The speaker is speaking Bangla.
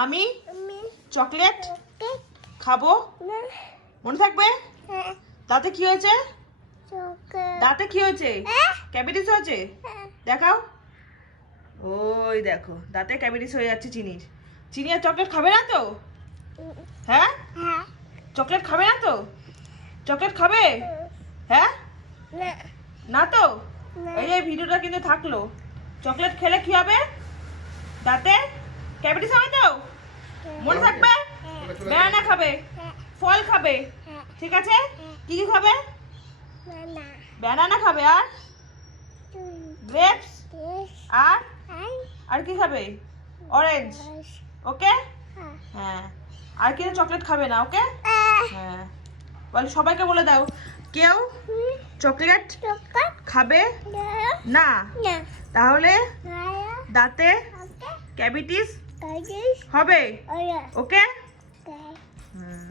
আমি চকলেট খাবো, মনে থাকবে? দাঁতে কি হয়েছে? দাঁতে কি হয়েছে? ক্যাভিটিস হয়েছে? দেখাও। ওই দেখো, দাঁতে ক্যাভিটিস হয়ে যাচ্ছে চিনির। চিনি আর চকলেট খাবে না তো? হ্যাঁ, চকলেট খাবে না তো? চকলেট খাবে? হ্যাঁ, না তো? এই ভিডিওটা কিন্তু থাকলো। চকলেট খেলে কি হবে? দাঁতে ক্যাভিটিস হবে তো? মনে থাকবে? ব্যানানা খাবে, ফল খাবে, ঠিক আছে? কি কি খাবে? ব্যানানা খাবে, আর গ্রেপস, আর আর কি খাবে? অরেঞ্জ। ওকে? হ্যাঁ, আর কিন্তু চকলেট খাবে না। ওকে? হ্যাঁ, বল, সবাইকে বলে দাও, কেউ চকলেট খাবে না, তাহলে দাঁতে ক্যাভিটিস হবে। ওকে? হুম।